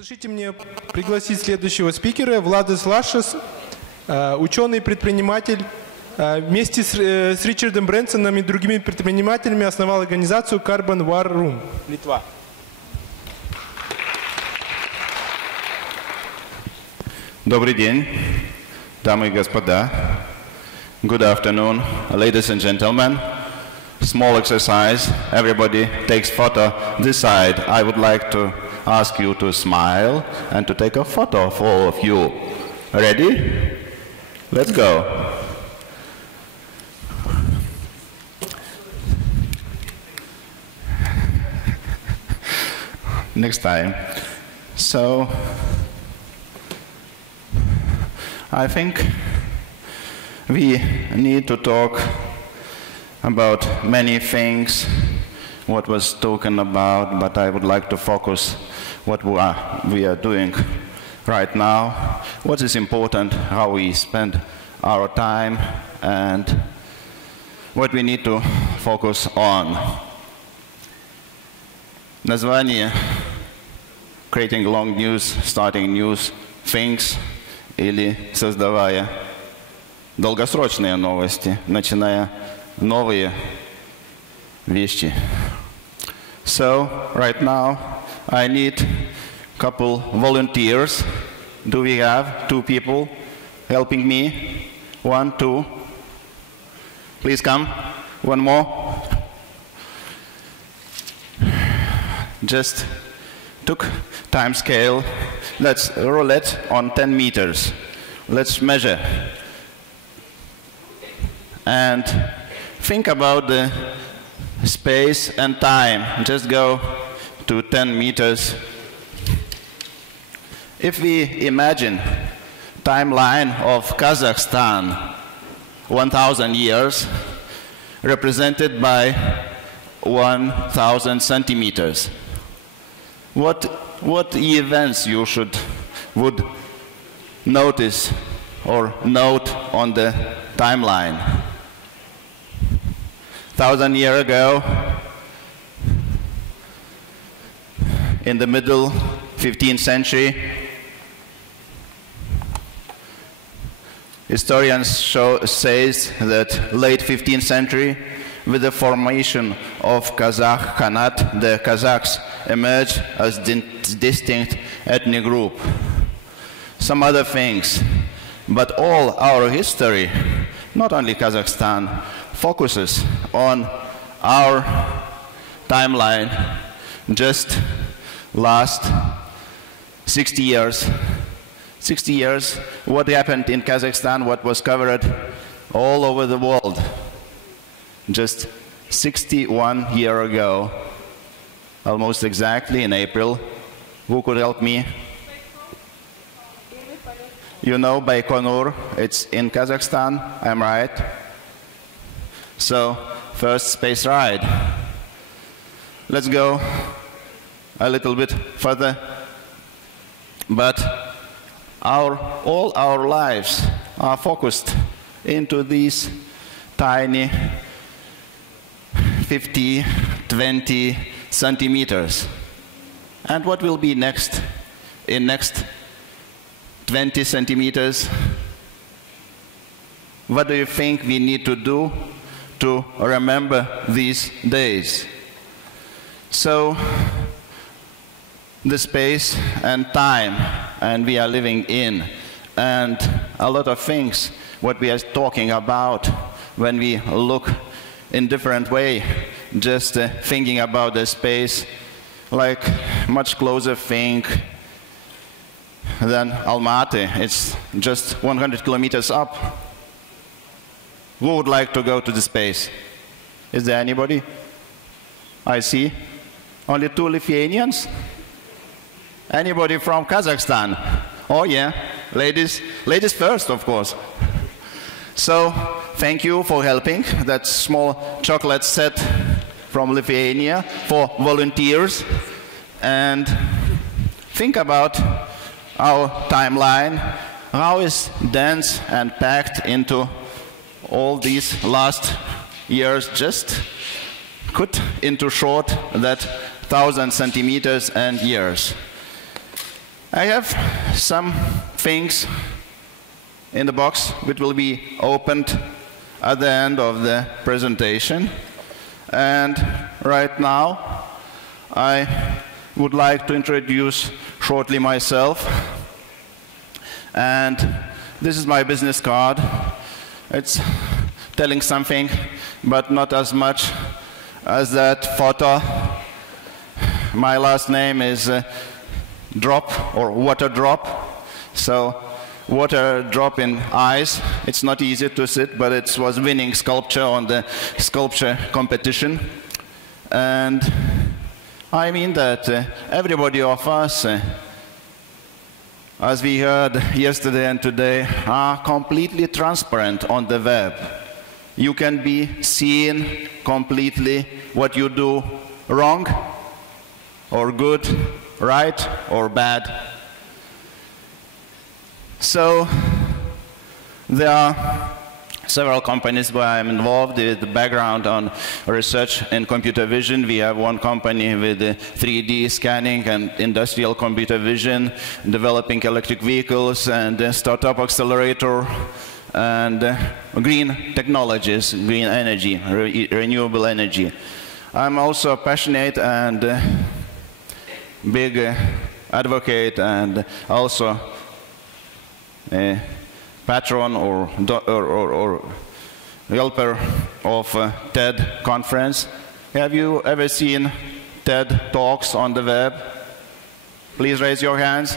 Разрешите мне пригласить следующего спикера, Владас Лашес, ученый-предприниматель. Вместе с Ричардом Брэнсоном и другими предпринимателями основал организацию Carbon War Room, Литва. Добрый день, дамы и господа. Good afternoon, ladies and gentlemen. Small exercise. Everybody takes photo. This side, I would like to ask you to smile and to take a photo of all of you. Ready? Let's go. Next time. So, I think we need to talk about many things, what was spoken about, but I would like to focus what we are doing right now, what is important, how we spend our time, and what we need to focus on. Название Creating Long News, Starting News Things или создавая долгосрочные новости, начиная новые вещи. So, right now, I need a couple volunteers. Do we have 2 people helping me? 1, 2. Please come. 1 more. Just took time scale. Let's roulette on 10 meters. Let's measure. And think about the space and time. Just go to 10 meters. If we imagine timeline of Kazakhstan, 1,000 years, represented by 1,000 centimeters, what events you would notice or note on the timeline? 1,000 years ago, in the middle 15th century, historians says that late 15th century, with the formation of Kazakh Khanate, the Kazakhs emerged as distinct ethnic group. Some other things, but all our history, not only Kazakhstan, focuses on our timeline just last 60 years. 60 years, what happened in Kazakhstan, what was covered all over the world. Just 61 years ago, almost exactly in April. Who could help me? You know Baikonur, it's in Kazakhstan, I'm right? So, first space ride. Let's go a little bit further. But all our lives are focused into these tiny 50, 20 centimeters. And what will be next in next 20 centimeters? What do you think we need to do to remember these days? So, the space and time, and we are living in, and a lot of things, what we are talking about when we look in different way, just thinking about the space, like much closer thing than Almaty. It's just 100 kilometers up. Who would like to go to the space? Is there anybody? I see. Only 2 Lithuanians? Anybody from Kazakhstan? Oh yeah, ladies first, of course. So, thank you for helping. That small chocolate set from Lithuania for volunteers. And think about our timeline, how is dense and packed into all these last years, just cut into short that 1,000 centimeters and years. I have some things in the box which will be opened at the end of the presentation. And right now, I would like to introduce shortly myself. And this is my business card. It's telling something, but not as much as that photo. My last name is Drop, or Water Drop. So water drop in eyes. It's not easy to sit, but it was winning sculpture on the sculpture competition. And I mean that everybody of us, as we heard yesterday and today, are completely transparent on the web. You can be seen completely what you do wrong or good, right or bad. So there are several companies where I'm involved with the background on research and computer vision. We have one company with 3D scanning and industrial computer vision, developing electric vehicles and startup accelerator and green technologies, green energy, renewable energy. I'm also a passionate and big advocate and also a patron or helper of TED conference. Have you ever seen TED Talks on the web? Please raise your hands.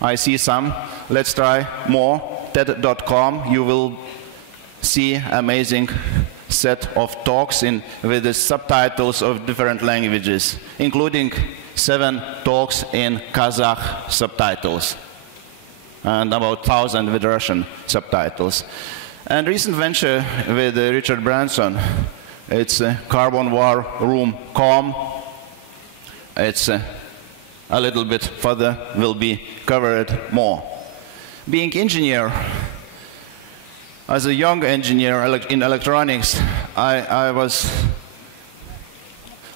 I see some. Let's try more. TED.com. You will see amazing set of talks with the subtitles of different languages, including 7 talks in Kazakh subtitles, and about 1,000 with Russian subtitles. And recent venture with Richard Branson, it's Carbon War Room.com. It's a little bit further, will be covered more. Being engineer, as a young engineer in electronics, I was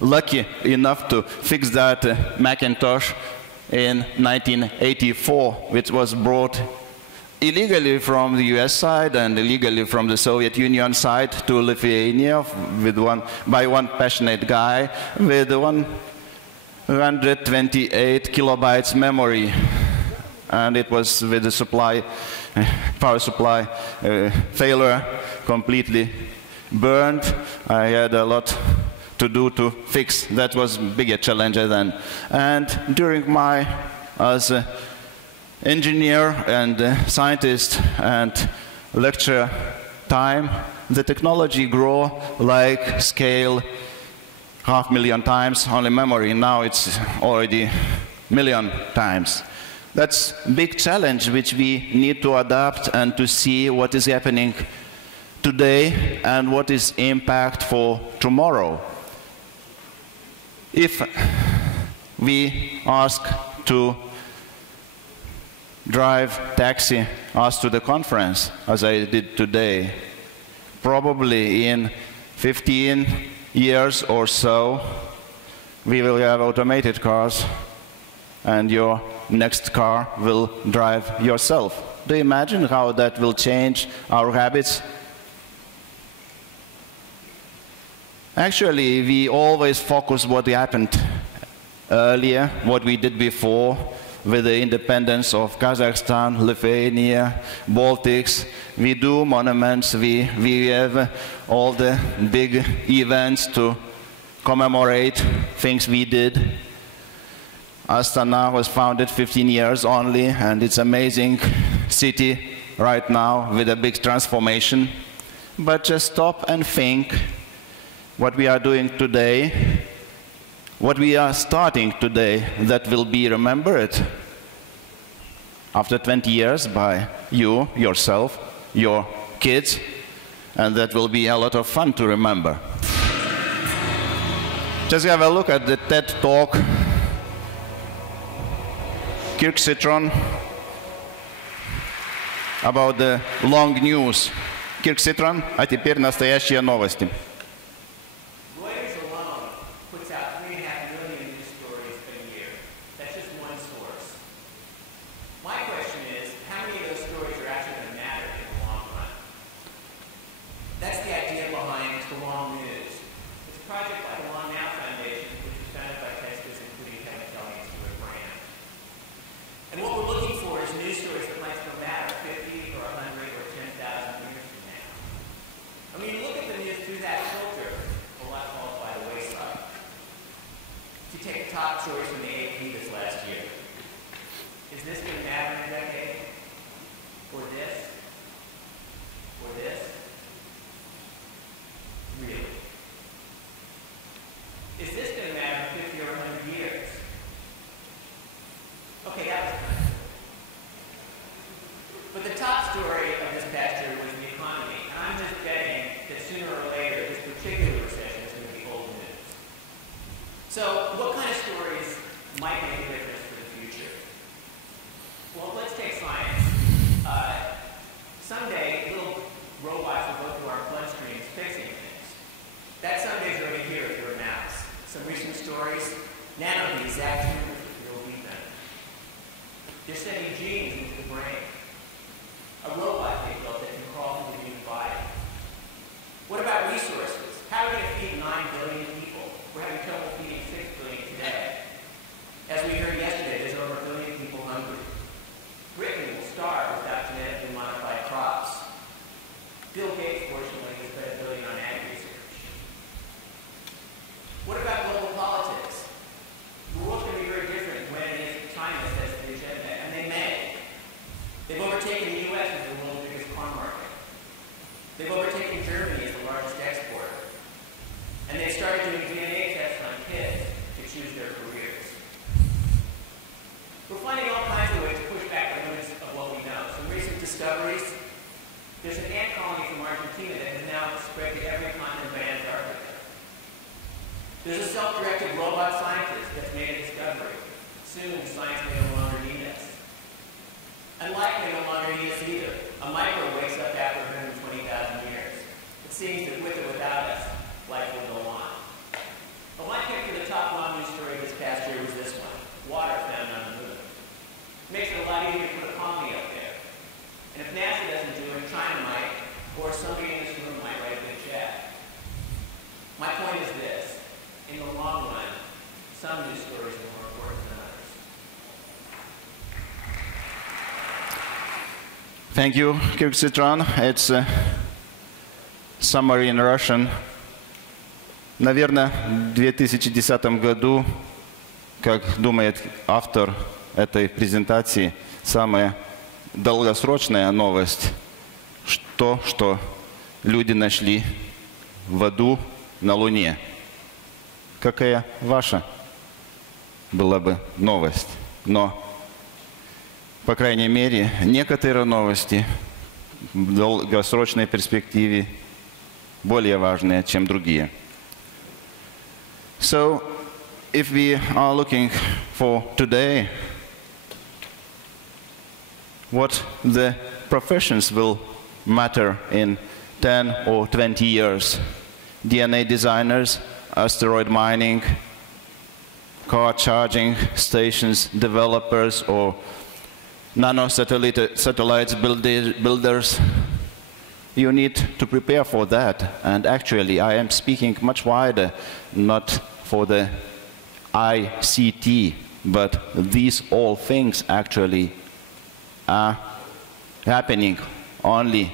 lucky enough to fix that Macintosh in 1984, which was brought illegally from the US side and illegally from the Soviet Union side to Lithuania by one passionate guy with 128 kilobytes memory. And it was with the power supply failure, completely burned. I had a lot to do to fix. That was bigger challenge then. And during my as engineer and scientist and lecture time, the technology grow like scale 500,000 times only memory. Now it's already 1,000,000 times. That's a big challenge which we need to adapt and to see what is happening today and what is impact for tomorrow. If we ask to drive taxi us to the conference, as I did today, probably in 15 years or so, we will have automated cars and your next car will drive yourself. Do you imagine how that will change our habits? Actually, we always focus what happened earlier, what we did before, with the independence of Kazakhstan, Lithuania, Baltics. We do monuments, we have all the big events to commemorate things we did. Astana was founded 15 years only, and it's an amazing city right now with a big transformation. But just stop and think what we are doing today, what we are starting today, that will be remembered after 20 years by you, yourself, your kids, and that will be a lot of fun to remember. Just have a look at the TED Talk. Kirk Citron about the long news. Kirk Citron, а теперь настоящие новости. top stories from the AP this last year. Is this going to matter in a decade? Or this? Or this? Really? Is this going to matter in 50 or 100 years? Okay, that was fun. But the top story of this past year was the economy. And I'm just betting that sooner or later, this particular recession is going to be old news. So, what kind of stories might make a difference for the future? Well, let's take science. Someday, little robots will go through our bloodstreams fixing things. That someday is already here if you're a mouse. Some recent stories, nano the exact tumors that you'll beat them. They're sending genes into the brain. A robot they built that can crawl through the human body. What about resources? How are we going to feed 9 billion people? We're having trouble feeding 6 billion today. As we heard yesterday, there's over 1 billion people hungry. Britain will starve without genetically modified crops. Bill Gates, fortunately, has spent $1 billion on ag research. What about global politics? The world's going to be very different when it is China sets the agenda, and they may. They've overtaken the U.S. as the world's biggest corn market. They've overtaken Germany as the largest exporter. And they've started doing DNA tests on kids to choose their careers. We're finding all kinds of ways to push back the limits of what we know. Some recent discoveries. There's an ant colony from Argentina that has now spread to every continent by Antarctica. There's a self-directed robot scientist that's made a discovery. Soon, science may no longer need us. And life may no longer need us either. A microbe wakes up after 120,000 years. It seems that with or without us, life will go on. The one pick for the top one news story this past year was this one. Water found on the moon. It makes it a lot easier to put a colony up there. And if NASA doesn't do it, China might, or somebody in this room might write a big check. My point is this. In the long run, some news stories are more important than others. Thank you, Kirk-Citron. It's a summary in Russian. Наверное, в 2010 году, как думает автор этой презентации, самая долгосрочная новость – то, что люди нашли воду на Луне. Какая ваша была бы новость? Но, по крайней мере, некоторые новости в долгосрочной перспективе более важные, чем другие. So, if we are looking for today, what the professions will matter in 10 or 20 years? DNA designers, asteroid mining, car charging stations developers, or nano-satellites builders. You need to prepare for that. And actually, I am speaking much wider, not for the ICT, but these all things actually are happening only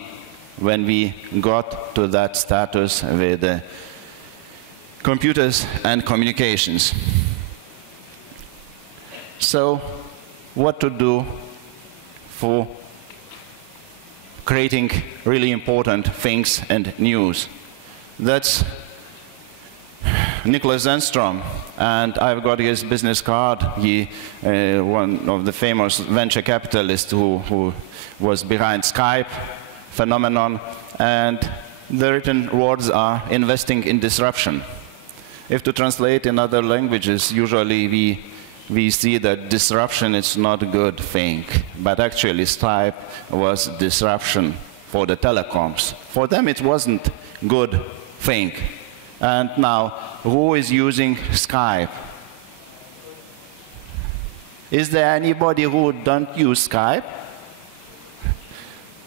when we got to that status with computers and communications. So, what to do for creating really important things and news? That's Nicholas Zenstrom, and I've got his business card. He, one of the famous venture capitalists who was behind Skype phenomenon, and the written words are investing in disruption. If to translate in other languages, usually we see that disruption is not a good thing, but actually Skype was disruption for the telecoms. For them it wasn't good thing. And now, who is using Skype? Is there anybody who don't use Skype?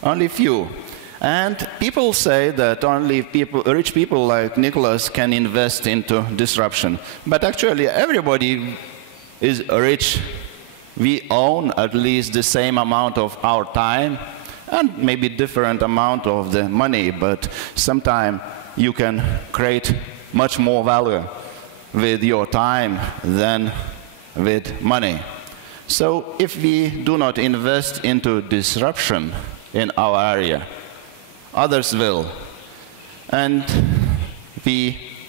Only few. And people say that only rich people like Nicholas can invest into disruption. But actually, everybody is rich. We own at least the same amount of our time and maybe different amount of the money, but sometimes you can create much more value. with your time than with money. So if we do not invest into disruption in our area, others will. And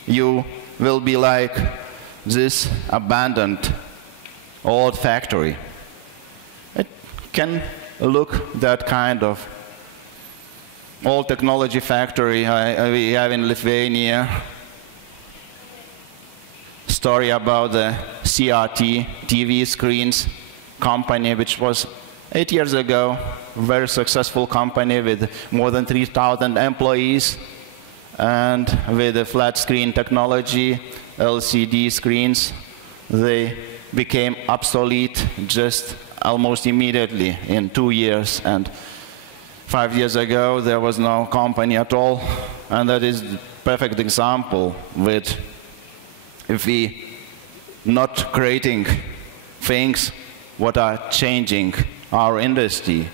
you will be like this abandoned old factory. It can look that kind of old technology factory we have in Lithuania. Story about the CRT TV screens company, which was 8 years ago, a very successful company with more than 3,000 employees and with a flat screen technology, LCD screens. They became obsolete just almost immediately in 2 years. And 5 years ago, there was no company at all. And that is the perfect example with if we not creating things what are changing our industry,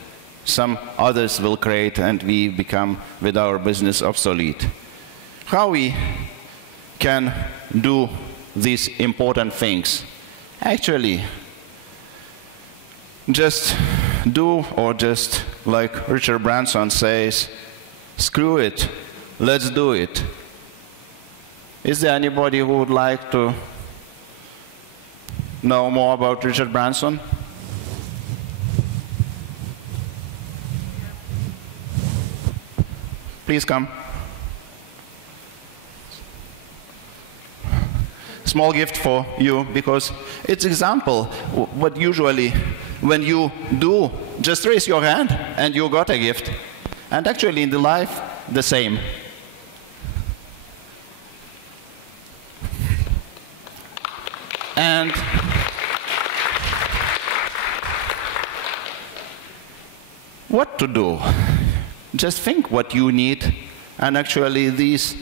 some others will create and we become with our business obsolete. How we can do these important things? Actually, just do, or just like Richard Branson says, screw it, let's do it. Is there anybody who would like to know more about Richard Branson? Please come. Small gift for you, because it's example what usually when you do, just raise your hand and you got a gift. And actually in the life, the same. And what to do? Just think what you need, and actually these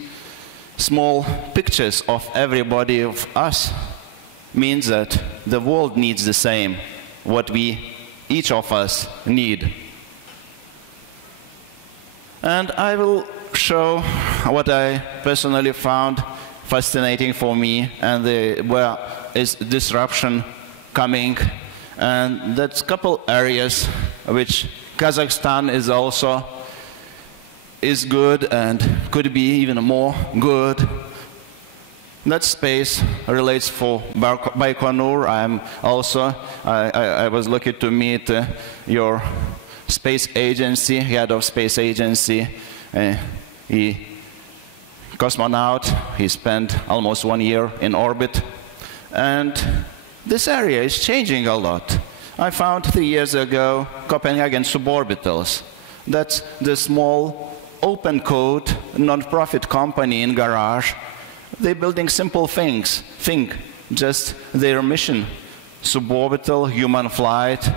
small pictures of everybody of us means that the world needs the same, what we, each of us, need. And I will show what I personally found fascinating for me, and where is disruption coming, and that's a couple areas which Kazakhstan is also good and could be even more good. That space relates for Baikonur. I was lucky to meet your space agency, head of space agency. He cosmonaut. He spent almost 1 year in orbit. And this area is changing a lot. I found 3 years ago Copenhagen suborbitals. That's the small open code non-profit company in garage. They're building simple things. Think just their mission, suborbital human flight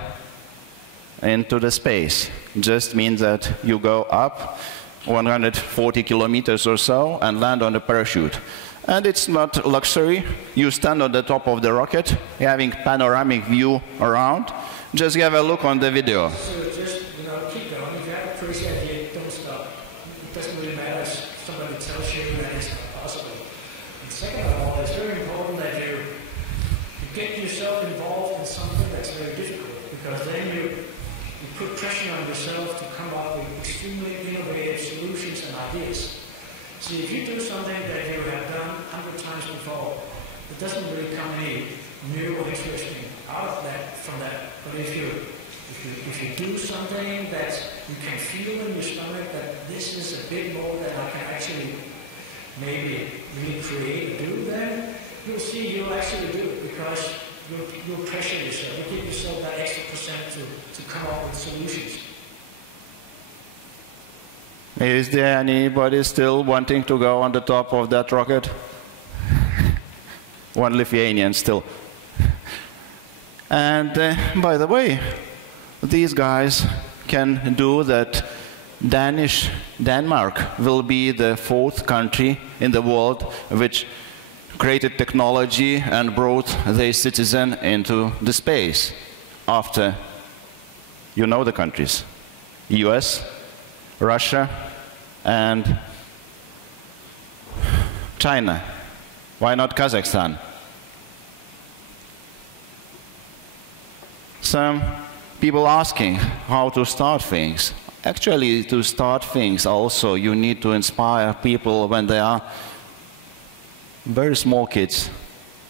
into the space. Just means that you go up 140 kilometers or so and land on a parachute. And it's not luxury. You stand on the top of the rocket, having panoramic view around. Just have a look on the video. So just, keep going. If you have a crazy idea, don't stop. It doesn't really matter if somebody tells you that it's not possible. And second of all, it's very important that you get yourself involved in something that's very difficult, because then you put pressure on yourself to come up with extremely innovative solutions and ideas. See, if you do something that you have done 100 times before, it doesn't really come any new or interesting out of that, from that. But if you do something that you can feel in your stomach that this is a bit more that I can actually maybe really create or do, then you'll see you'll actually do it, because you'll pressure yourself. You give yourself that extra % to come up with solutions. Is there anybody still wanting to go on the top of that rocket? One Lithuanian still. And by the way, these guys can do that. Denmark will be the 4th country in the world which created technology and brought their citizen into the space. After, you know the countries, US, Russia, and China. Why not Kazakhstan? Some people asking how to start things. Actually, to start things also, you need to inspire people when they are very small kids.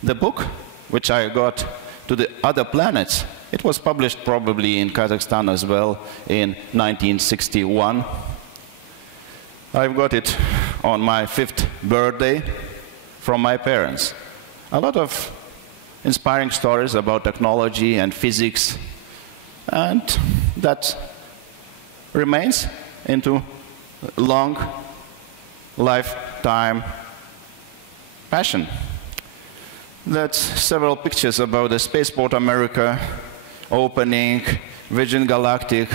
The book, which I got to the other planets, it was published probably in Kazakhstan as well in 1961. I've got it on my 5th birthday from my parents. A lot of inspiring stories about technology and physics, and that remains into long lifetime passion. That's several pictures about the Spaceport America opening, Virgin Galactic,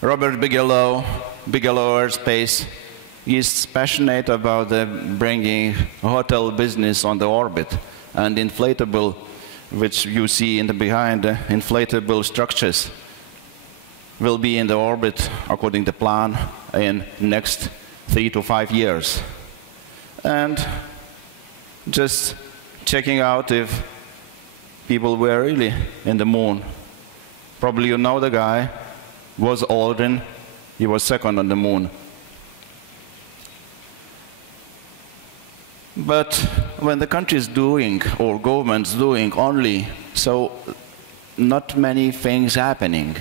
Robert Bigelow Aerospace. He's passionate about bringing hotel business on the orbit, and inflatable, which you see in the behind, inflatable structures will be in the orbit according to plan in next 3 to 5 years. And just checking out if people were really in the moon. Probably you know the guy, was Aldrin, he was second on the moon. But when the country is doing, or government's doing only, so not many things happening.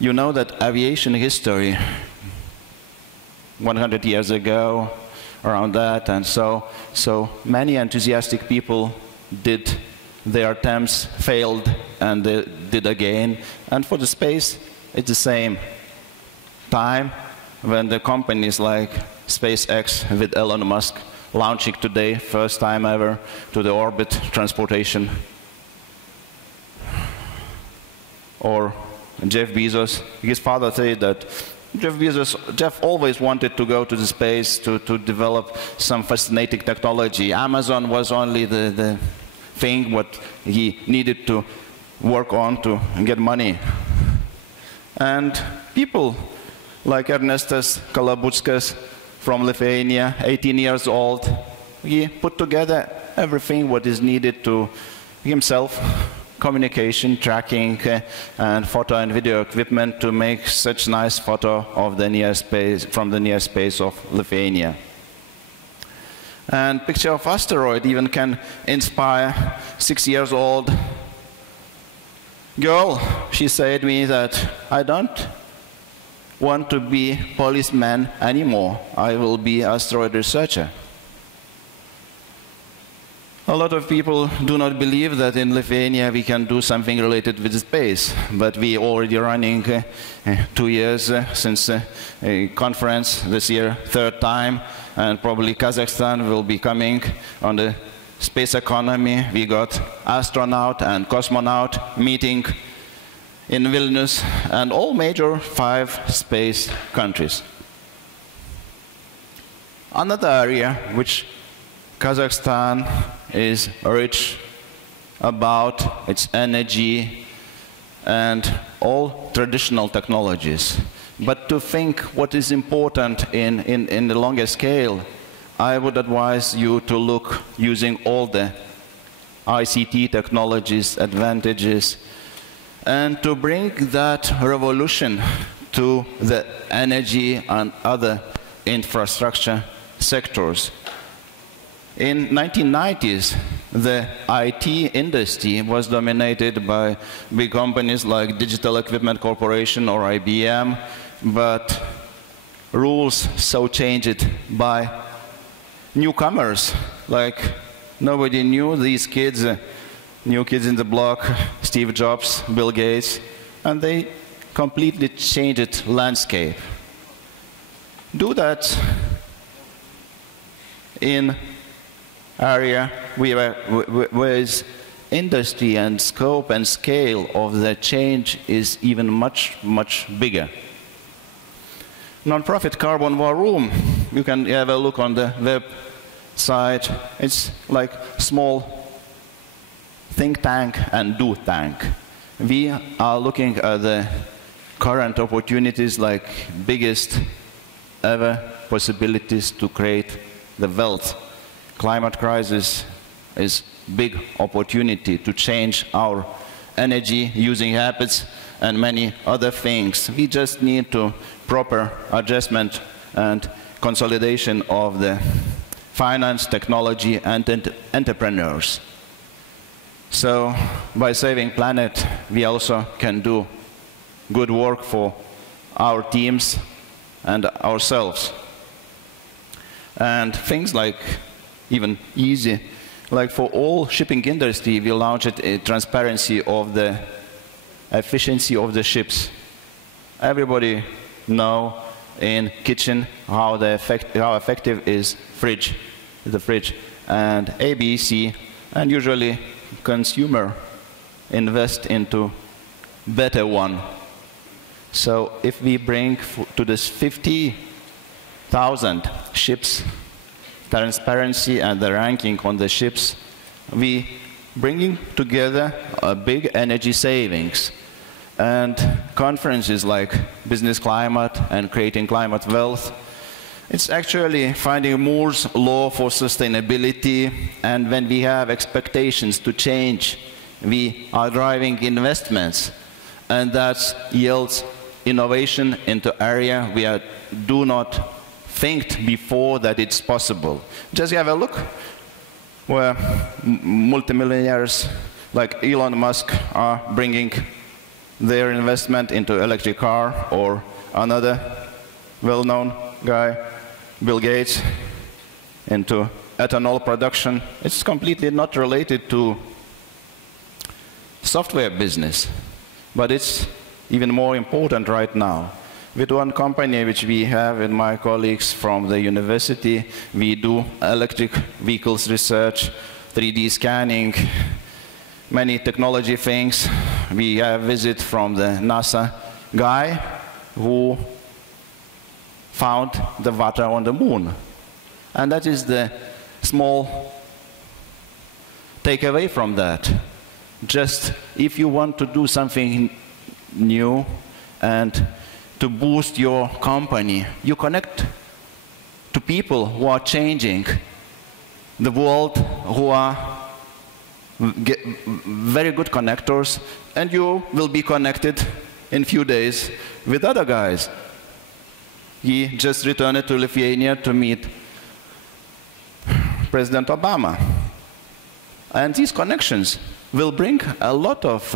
You know that aviation history, 100 years ago, around that, and so many enthusiastic people did their attempts, failed, and they did again. And for the space, it's the same time when the companies like SpaceX with Elon Musk launching today, first time ever, to the orbit transportation. Or Jeff Bezos, his father said that Jeff always wanted to go to the space to develop some fascinating technology. Amazon was only the thing what he needed to work on to get money. And people like Ernestas Kalabutskas from Lithuania, 18 years old, he put together everything what is needed to himself, communication, tracking, and photo and video equipment to make such nice photo of the near space, from the near space of Lithuania. And picture of asteroid even can inspire 6 years old girl. She said me that I don't want to be policeman anymore. I will be asteroid researcher. A lot of people do not believe that in Lithuania we can do something related with space, but we already running 2 years since a conference this year, 3rd time, and probably Kazakhstan will be coming on the space economy. We got astronaut and cosmonaut meeting in Vilnius, and all major 5 space countries. Another area which Kazakhstan is rich about its energy and all traditional technologies. But to think what is important in the longer scale, I would advise you to look using all the ICT technologies, advantages, and to bring that revolution to the energy and other infrastructure sectors. In 1990s, the IT industry was dominated by big companies like Digital Equipment Corporation or IBM, but rules so changed by newcomers. Like nobody knew these kids, new kids in the block, Steve Jobs, Bill Gates, and they completely changed landscape. Do that in area where industry and scope and scale of the change is even much, much bigger. Non-profit Carbon War Room, you can have a look on the website. It's like small think tank and do tank. We are looking at the current opportunities like biggest ever possibilities to create the wealth. Climate crisis is big opportunity to change our energy using habits and many other things. We just need to proper adjustment and consolidation of the finance, technology, and entrepreneurs. So by saving planet, we also can do good work for our teams and ourselves. And things like even easy, like for all shipping industry, we launched a transparency of the efficiency of the ships. Everybody know in kitchen how effective is the fridge, and ABC, and usually consumer invest into better one. So if we bring to this 50,000 ships transparency and the ranking on the ships, we bringing together a big energy savings. And conferences like Business Climate and Creating Climate Wealth, it's actually finding Moore's law for sustainability, and when we have expectations to change, we are driving investments, and that yields innovation into area we do not think before that it's possible. Just have a look where multimillionaires like Elon Musk are bringing their investment into electric car, or another well-known guy, Bill Gates, into ethanol production. It's completely not related to software business, but it's even more important right now. With one company which we have and my colleagues from the university, we do electric vehicles research, 3D scanning, many technology things. We have a visit from the NASA guy who found the water on the moon. And that is the small takeaway from that. Just if you want to do something new and to boost your company, you connect to people who are changing the world, who are very good connectors, and you will be connected in few days with other guys. He just returned to Lithuania to meet President Obama. And these connections will bring a lot of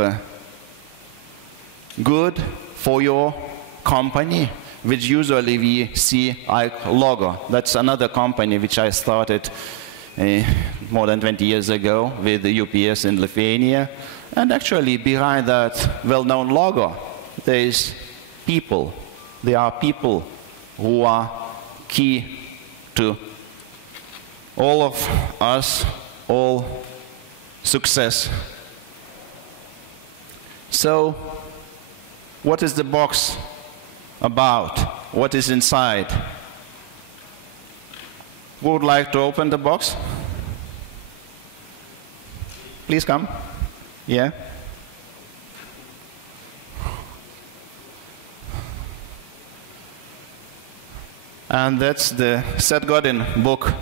good for your company, which usually we see like logo. That's another company which I started more than 20 years ago with the UPS in Lithuania. And actually behind that well-known logo, there is people. There are people who are key to all of us, all success. So, what is the box about? What is inside? Who would like to open the box? Please come. Yeah. And that's the Seth Godin book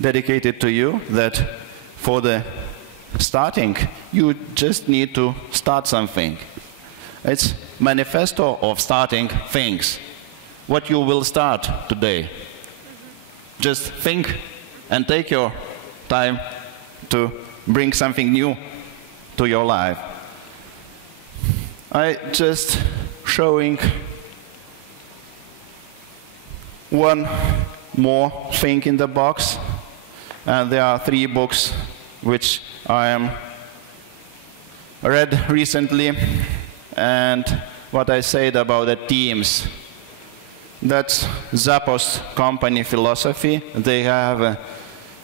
dedicated to you, that for the starting, you just need to start something. It's manifesto of starting things. What you will start today. Just think and take your time to bring something new to your life. I just showing one more thing in the box. And there are 3 books which I am read recently, and what I said about the teams. That's Zappos company philosophy. They have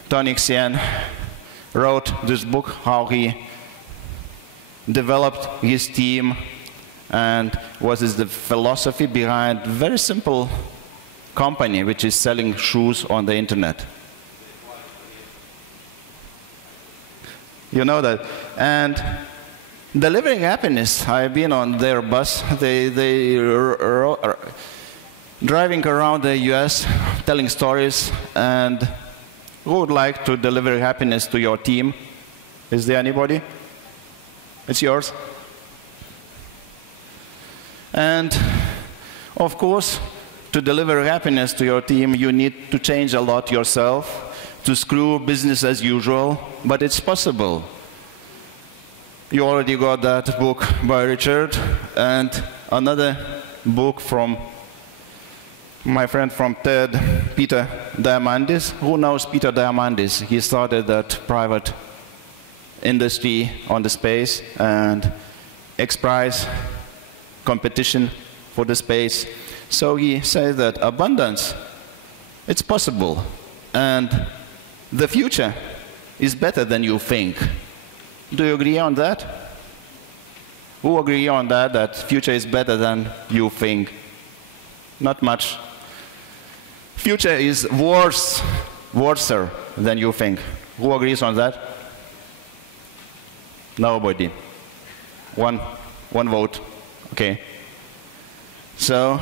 Tony Xian wrote this book, how he developed his team and what is the philosophy behind a very simple company which is selling shoes on the internet. You know that. And delivering happiness, I've been on their bus. They driving around the US, telling stories, and who would like to deliver happiness to your team? Is there anybody? It's yours. And of course, to deliver happiness to your team, you need to change a lot yourself, to screw business as usual, but it's possible. You already got that book by Richard, and another book from my friend from TED, Peter Diamandis. Who knows Peter Diamandis? He started that private industry on the space and X-Prize competition for the space. So he says that abundance, it's possible, and the future is better than you think. Do you agree on that? Who agree on that, that future is better than you think? Not much. Future is worser than you think. Who agrees on that? Nobody. One vote. Okay. So,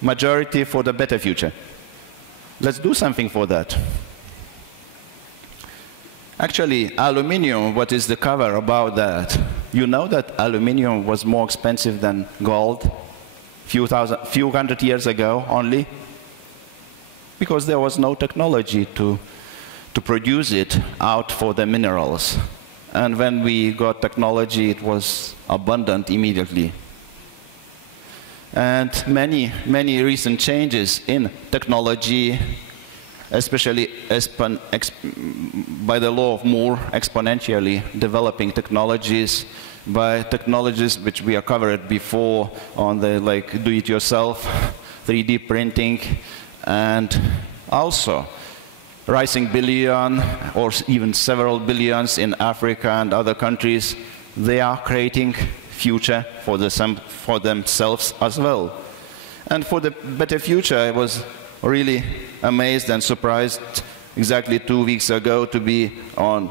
majority for the better future. Let's do something for that. Actually, aluminium, what is the cover about that? You know that aluminium was more expensive than gold few hundred years ago only? Because there was no technology to produce it out for the minerals. And when we got technology, it was abundant immediately. And many recent changes in technology, especially by the law of Moore, exponentially developing technologies, by technologies which we are covered before on the like do-it-yourself, 3D printing, and also rising billion or even several billions in Africa and other countries. They are creating future for themselves as well. And for the better future, I was really amazed and surprised exactly 2 weeks ago to be on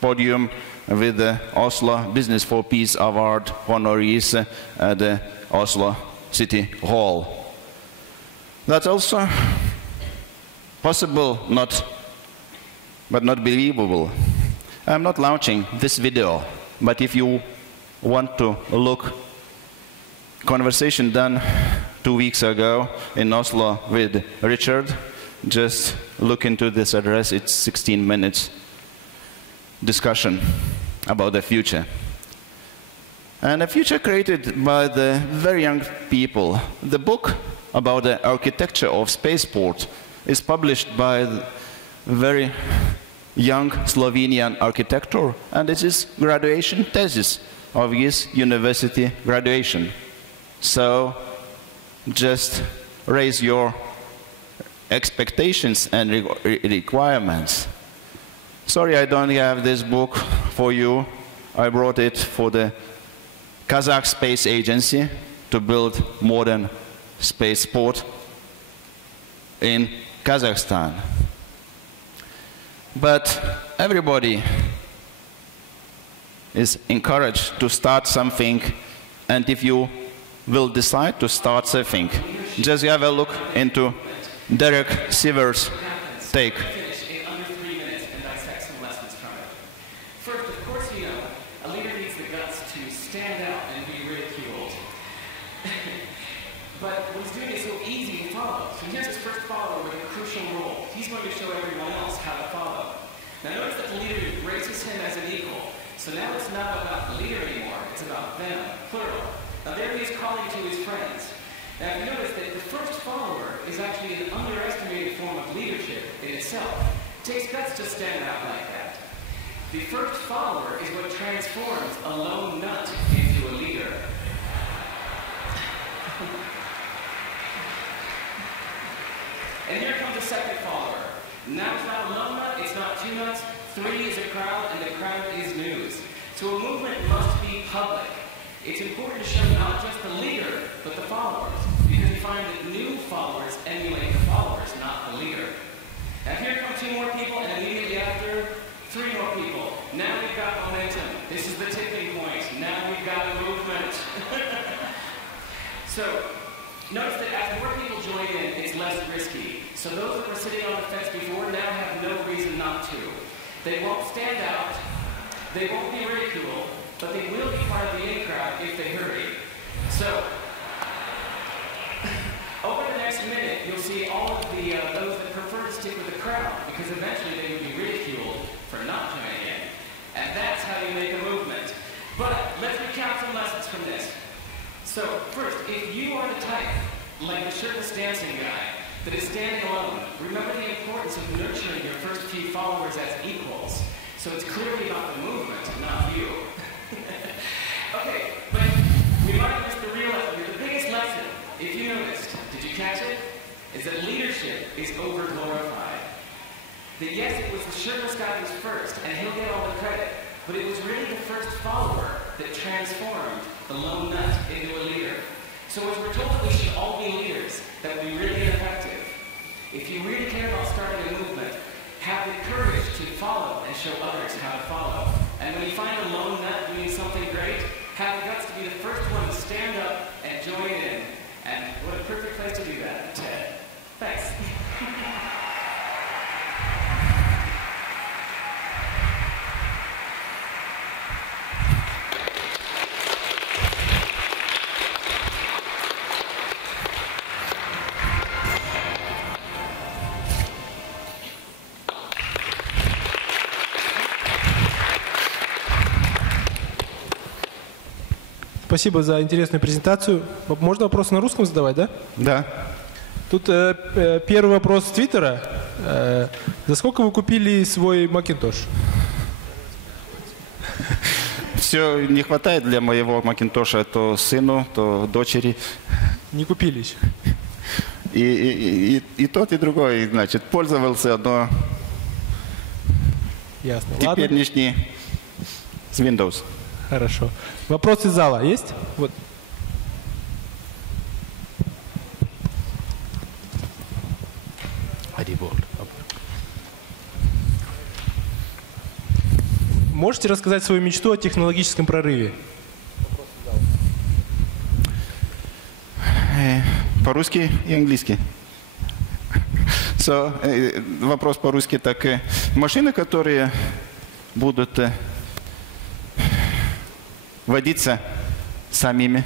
podium with the Oslo Business for Peace Award honorees at the Oslo City Hall. That's also possible, but not believable. I'm not launching this video, but if you want to look, conversation done 2 weeks ago in Oslo with Richard, just look into this address. It's 16 minutes discussion about the future. And a future created by the very young people. The book about the architecture of spaceport is published by the very young Slovenian architect, and it is graduation thesis of his university graduation. So just raise your expectations and requirements. Sorry, I don't have this book for you. I brought it for the Kazakh Space Agency to build modern spaceport in Kazakhstan. But everybody is encouraged to start something, and if you will decide to start something, just have a look into Derek Sievert's take. So now it's not about the leader anymore, it's about them, plural. Now there he is calling to his friends. Now you notice that the first follower is actually an underestimated form of leadership in itself. It takes guts to stand out like that. The first follower is what transforms a lone nut into a leader. And here comes a second follower. Now it's not a lone nut, it's not two nuts, 3 is a crowd, and the crowd is news. So a movement must be public. It's important to show not just the leader, but the followers, because you find that new followers emulate the followers, not the leader. Now here come 2 more people, and immediately after, 3 more people. Now we've got momentum. This is the tipping point. Now we've got a movement. So Notice that as more people join in, it's less risky. So those that were sitting on the fence before now have no reason not to. They won't stand out, they won't be ridiculed, but they will be part of the in crowd if they hurry. So, over the next minute, you'll see all of those that prefer to stick with the crowd, because eventually they will be ridiculed for not joining in. And that's how you make a movement. But let's recap some lessons from this. So, first, if you are the type, like the shirtless dancing guy, that is standing alone, remember the importance of nurturing your first few followers as equals. So it's clearly about the movement, not you. Okay, but remind us the real lesson. The biggest lesson, if you noticed, did you catch it? Is that leadership is over-glorified. That yes, it was the shirtless guy who was first, and he'll get all the credit, but it was really the first follower that transformed the lone nut into a leader. So as we're told that we should all be leaders, that would be really effective. If you really care about starting a movement, have the courage to follow and show others how to follow. And when you find a lone nut doing something great, have the guts to be the first one to stand up and join in. And what a perfect place to do that, Ted. Thanks. Спасибо за интересную презентацию. Можно вопросы на русском задавать, да? Да. Тут первый вопрос с Твиттера. За сколько вы купили свой Macintosh? Все не хватает для моего Макинтоша, то сыну, то дочери. Не купились. И тот, и другой, значит, пользовался, но Ясно. теперешний с Windows. Хорошо. Вопрос из зала есть? Вот. Можете рассказать свою мечту о технологическом прорыве? По-русски и английски. Вопрос по-русски так. Машины, которые будут водиться самими,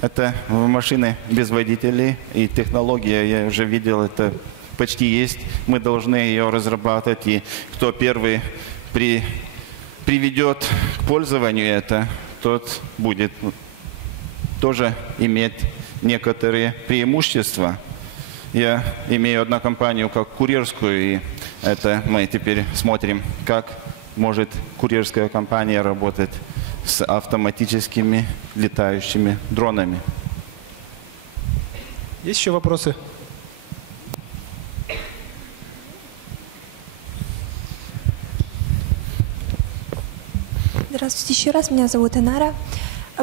это машины без водителей, и технология, я уже видел, это почти есть. Мы должны ее разрабатывать, и кто первый приведет к пользованию это, тот будет тоже иметь некоторые преимущества. Я имею одну компанию как курьерскую, и это мы теперь смотрим, как может курьерская компания работать с автоматическими летающими дронами. Есть еще вопросы? Здравствуйте еще раз, меня зовут Инара.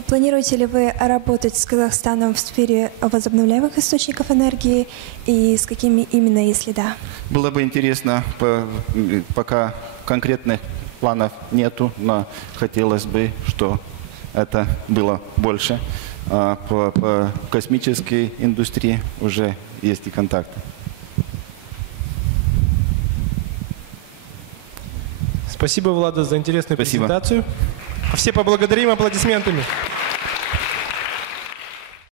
Планируете ли вы работать с Казахстаном в сфере возобновляемых источников энергии и с какими именно, если да? Было бы интересно, пока конкретных планов нету, но хотелось бы, что это было больше. По космической индустрии уже есть и контакты. Спасибо, Владас, за интересную презентацию. Все поблагодарим аплодисментами.